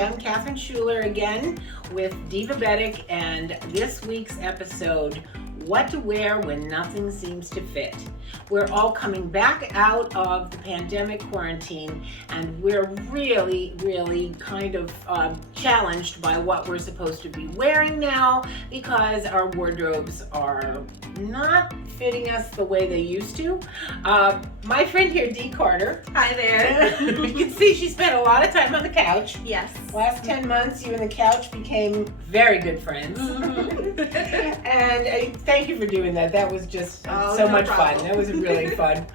I'm Catherine Schuler again with Divabetic, and this week's episode, What to Wear When Nothing Seems to Fit. We're all coming back out of the pandemic quarantine, and we're really kind of challenged by what we're supposed to be wearing now because our wardrobes are not fitting us the way they used to. My friend here, Dee Carter. Hi there. You can see she spent a lot of time on the couch. Yes. Last 10 months, you and the couch became very good friends. And thank you for doing that. That was just so much fun. That was really fun.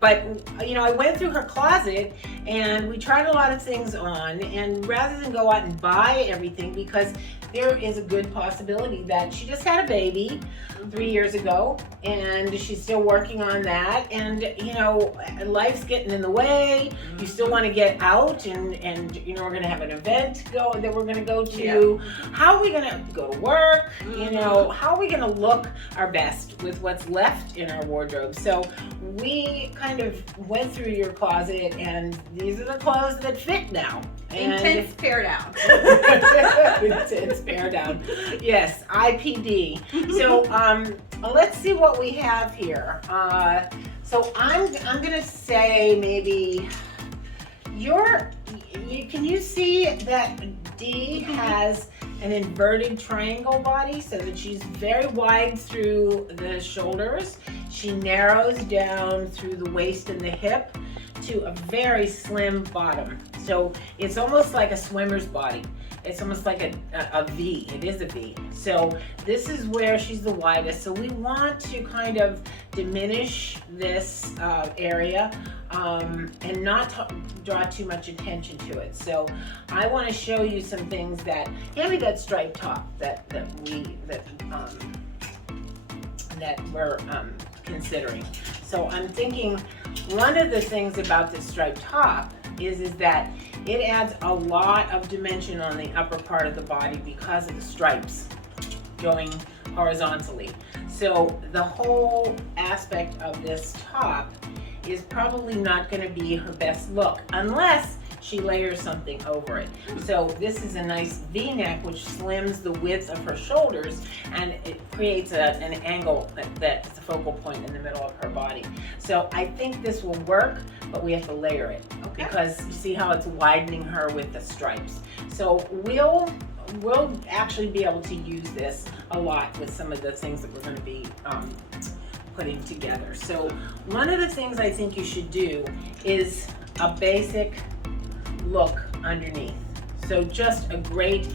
But, you know, I went through her closet and we tried a lot of things on, and rather than go out and buy everything, because there is a good possibility that she just had a baby 3 years ago and she's still working on that, and you know, life's getting in the way. You still want to get out, and you know, we're going to have an event that we're going to go to. Yeah. How are we going to go to work? You know, how are we going to look our best with what's left in our wardrobe? So we kind of went through your closet, and these are the clothes that fit now. Intense pare down. Intense pare down. Yes, IPD. So let's see what we have here. So I'm gonna say maybe can you see that Dee has an inverted triangle body, so that she's very wide through the shoulders. She narrows down through the waist and the hip to a very slim bottom. So it's almost like a swimmer's body. It's almost like a V. It is a V. So this is where she's the widest. So we want to kind of diminish this area and not draw too much attention to it. So I want to show you some things that, hand me that striped top that we're considering. So I'm thinking one of the things about this striped top is that it adds a lot of dimension on the upper part of the body because of the stripes going horizontally. So the whole aspect of this top is probably not going to be her best look unless she layers something over it. So this is a nice V-neck which slims the width of her shoulders, and it creates an angle that's a focal point in the middle of her body. So I think this will work, but we have to layer it because you see how it's widening her with the stripes. So we'll actually be able to use this a lot with some of the things that we're going to be putting together. So one of the things I think you should do is a basic look underneath. So just a great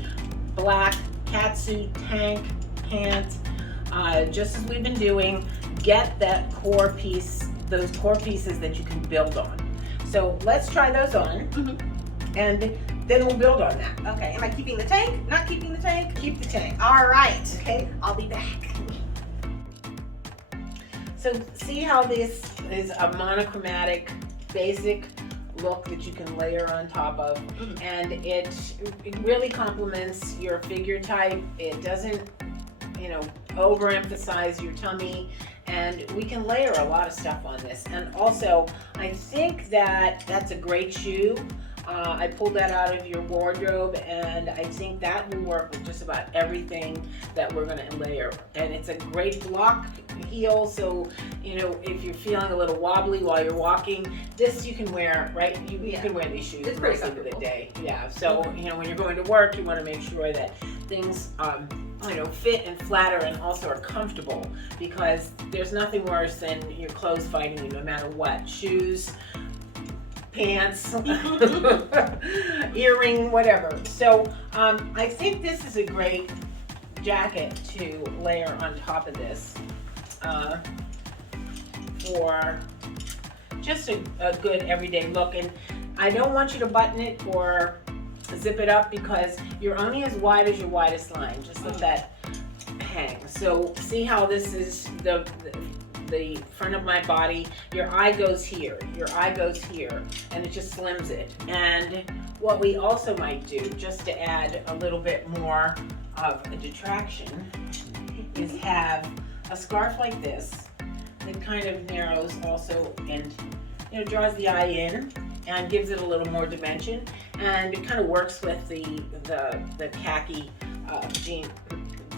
black catsuit, tank, pants, just as we've been doing. Get that core piece, those core pieces that you can build on. So let's try those on, and then we'll build on that. Okay, am I keeping the tank? Not keeping the tank? Keep the tank. All right. Okay, I'll be back. So see how this is a monochromatic, basic look that you can layer on top of, and it really complements your figure type. It doesn't, you know, overemphasize your tummy, and we can layer a lot of stuff on this. And also, I think that that's a great shoe. I pulled that out of your wardrobe, and I think that will work with just about everything that we're going to layer. And it's a great block heel, so you know, if you're feeling a little wobbly while you're walking, this you can wear, right? You can wear these shoes it's most of the day. Yeah. So you know, when you're going to work, you want to make sure that things you know, fit and flatter and also are comfortable, because there's nothing worse than your clothes fighting you no matter what. Shoes, pants, earring, whatever. So I think this is a great jacket to layer on top of this for just a good everyday look. And I don't want you to button it or zip it up because you're only as wide as your widest line. Just let that hang. So see how this is the front of my body. Your eye goes here, your eye goes here, and it just slims it. And what we also might do, just to add a little bit more of a detraction, is have a scarf like this that kind of narrows also and, you know, draws the eye in and gives it a little more dimension, and it kind of works with the khaki jean.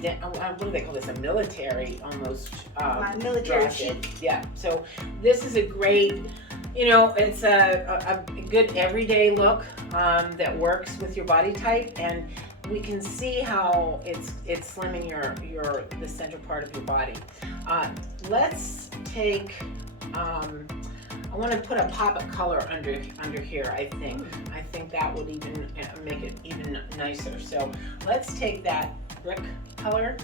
What do they call this? A military almost. My military dress. chic. Yeah. So this is a great, it's a good everyday look that works with your body type, and we can see how it's slimming the central part of your body. Let's take. I want to put a pop of color under here. I think that would even make it even nicer. So let's take that brick color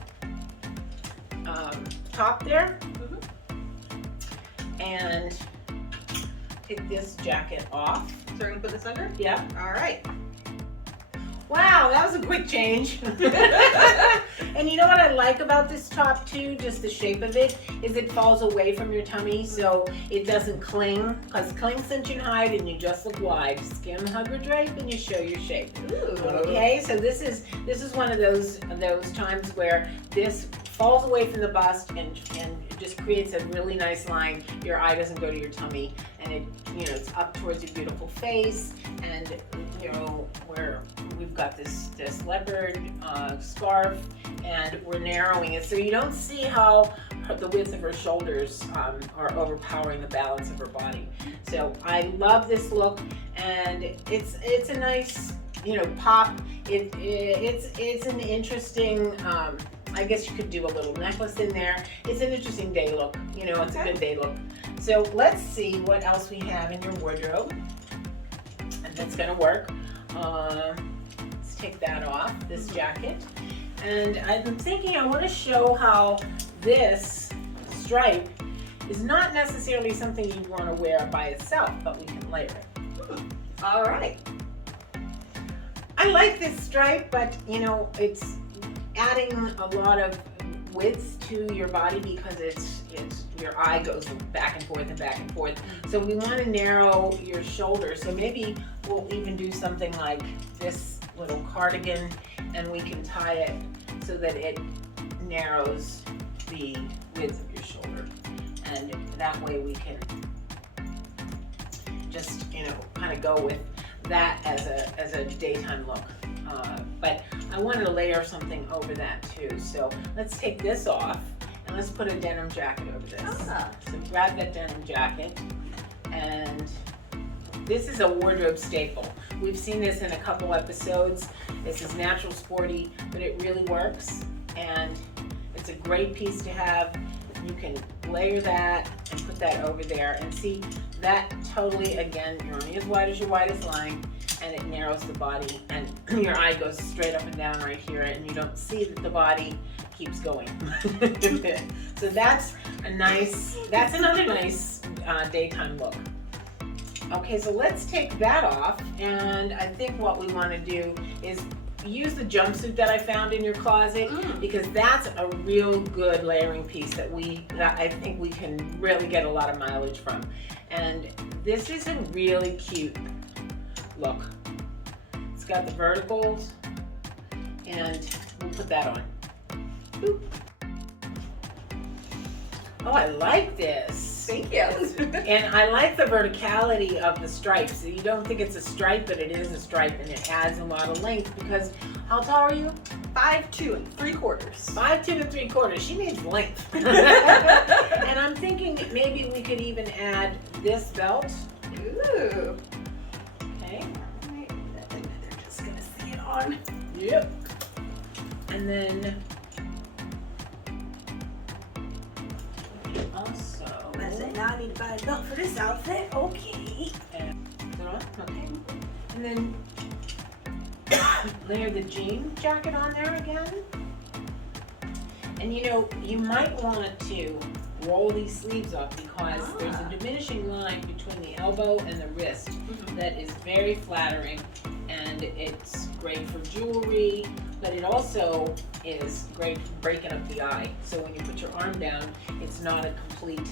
top there, and take this jacket off. So we're gonna put this under? Yeah. All right. Wow, that was a quick change. And you know what I like about this top too, just the shape of it, is it falls away from your tummy so it doesn't cling, because cling, cinch, and hide and you just look wide. Skim, hug, or drape and you show your shape. Ooh. Okay, so this is one of those times where this falls away from the bust and it just creates a really nice line. Your eye doesn't go to your tummy, and it's up towards your beautiful face, and where we've got this leopard scarf, and we're narrowing it so you don't see how the width of her shoulders are overpowering the balance of her body. So I love this look, and it's a nice pop. It's an interesting. I guess you could do a little necklace in there. It's an interesting day look. It's a good day look. So let's see what else we have in your wardrobe, and that's gonna work. Let's take that off, this jacket. And I'm thinking I want to show how this stripe is not necessarily something you want to wear by itself, but we can layer it. All right. I like this stripe, but it's adding a lot of width to your body because it's your eye goes back and forth and back and forth. So we want to narrow your shoulders. So maybe we'll even do something like this little cardigan, and we can tie it so that it narrows the width of your shoulder, and that way we can just kind of go with that as a daytime look. But I wanted to layer something over that too. So let's take this off and let's put a denim jacket over this. So grab that denim jacket, and this is a wardrobe staple. We've seen this in a couple episodes. This is natural sporty, but it really works, and it's a great piece to have. You can layer that and put that over there, and see that totally, again, you're only as wide as your widest line, and it narrows the body, and your eye goes straight up and down right here, and you don't see that the body keeps going. So that's another nice daytime look. Okay, so let's take that off, and I think what we want to do is use the jumpsuit that I found in your closet, because that's a real good layering piece that I think we can really get a lot of mileage from. And this is a really cute look. It's got the verticals, and we'll put that on. Boop. Oh, I like this. Thank you. And I like the verticality of the stripes. So you don't think it's a stripe, but it is a stripe, and it adds a lot of length, because how tall are you? 5'2"3/4". 5'2" 3/4". She needs length. And I'm thinking maybe we could even add this belt. Ooh. Okay. They're just gonna see it on. Yep. And then also, I said, now I need to buy a belt for this outfit. Okay. Okay. And then layer the jean jacket on there again. And you might want to roll these sleeves up, because there's a diminishing line between the elbow and the wrist that is very flattering, and it's great for jewelry, but it also is great for breaking up the eye. So when you put your arm down, it's not a complete,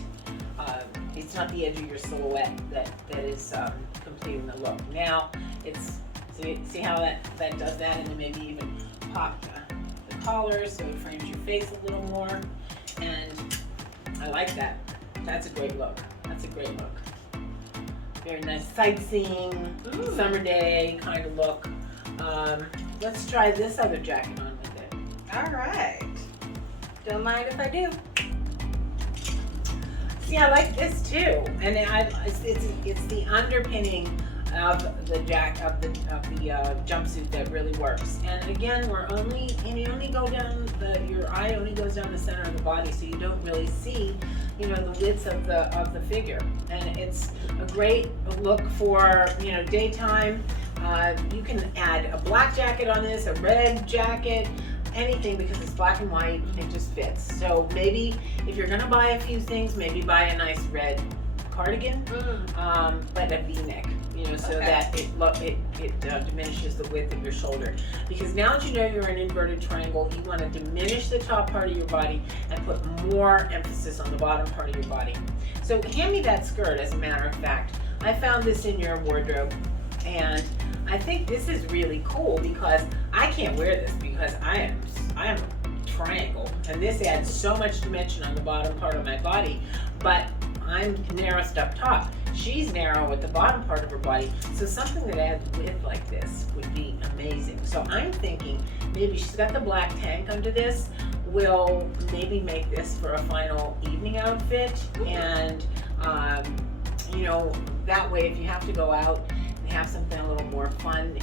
it's not the edge of your silhouette that is completing the look. Now see how that does that, and then maybe even pop the collar so it frames your face a little more, and I like that. That's a great look. That's a great look. very nice sightseeing, summer day kind of look. Let's try this other jacket on with it. All right. Don't mind if I do. See, I like this too, and it's the underpinning of the jumpsuit that really works. And again, you only go down your eye only goes down the center of the body, so you don't really see, the width of the figure. And it's a great look for daytime. You can add a black jacket on this, a red jacket, anything, because it's black and white. It just fits. So maybe if you're gonna buy a few things, maybe buy a nice red cardigan, but a V-neck, so that it diminishes the width of your shoulder. Because now that you know you're an inverted triangle, you want to diminish the top part of your body and put more emphasis on the bottom part of your body. So hand me that skirt, as a matter of fact. I found this in your wardrobe, and I think this is really cool because I can't wear this because I am a triangle, and this adds so much dimension on the bottom part of my body, but I'm narrowest up top. She's narrow at the bottom part of her body, so something that adds width like this would be amazing. So I'm thinking maybe she's got the black tank under this. We'll maybe make this for a final evening outfit, and that way if you have to go out and have something a little more fun,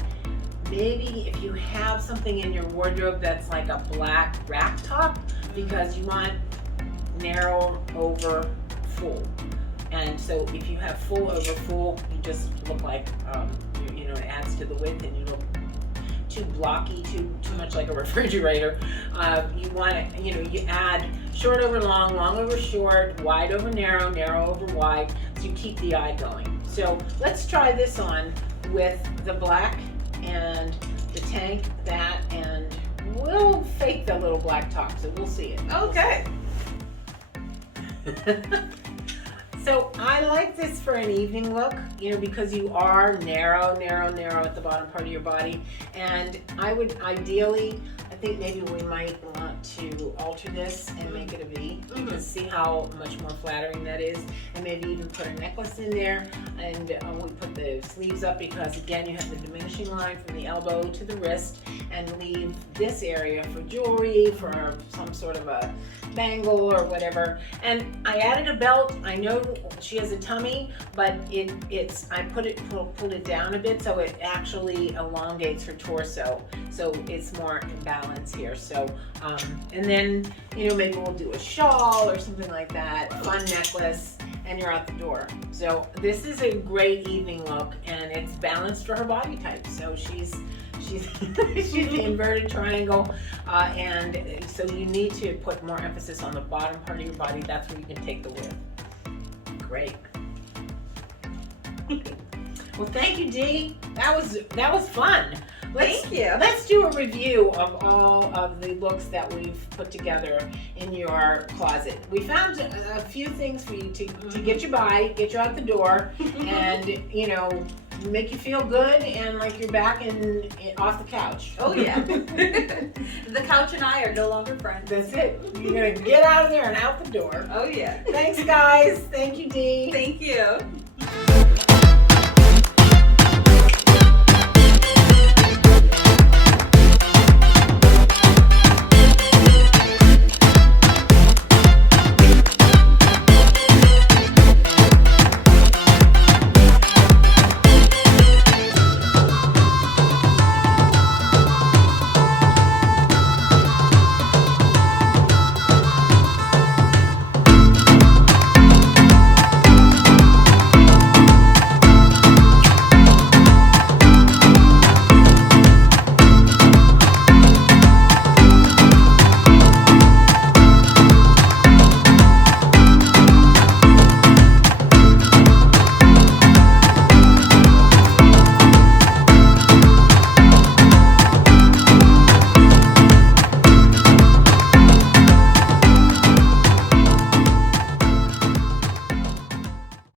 maybe if you have something in your wardrobe that's like a black rack top, because you want narrow over full. And so if you have full over full, you just look like, it adds to the width, and you look too blocky, too much like a refrigerator. You want to, you add short over long, long over short, wide over narrow, narrow over wide, so you keep the eye going. So let's try this on with the black and the tank, and we'll fake the little black top, so we'll see it. Okay. So I like this for an evening look, because you are narrow, narrow, narrow at the bottom part of your body. And I would ideally, I think maybe we might want to alter this and make it a V, because see how much more flattering that is. And maybe even put a necklace in there, and we put the sleeves up, because again, you have the diminishing line from the elbow to the wrist, and leave this area for jewelry, for some sort of a bangle or whatever. And I added a belt. I know she has a tummy, but I pulled it down a bit, so it actually elongates her torso, so it's more in balance here. So and then maybe we'll do a shawl or something like that, fun necklace, and you're out the door. So this is a great evening look, and it's balanced for her body type. So she's the inverted triangle, and so you need to put more emphasis on the bottom part of your body. That's where you can take the width. Great. Well, thank you, Dee. That was fun. Thank you. Let's do a review of all of the looks that we've put together in your closet. We found a few things for you to get you by, get you out the door, and make you feel good and like you're back off the couch. Oh yeah. The couch and I are no longer friends. That's it. You're gonna get out of there and out the door. Oh yeah. Thanks, guys. Thank you, Dee. Thank you.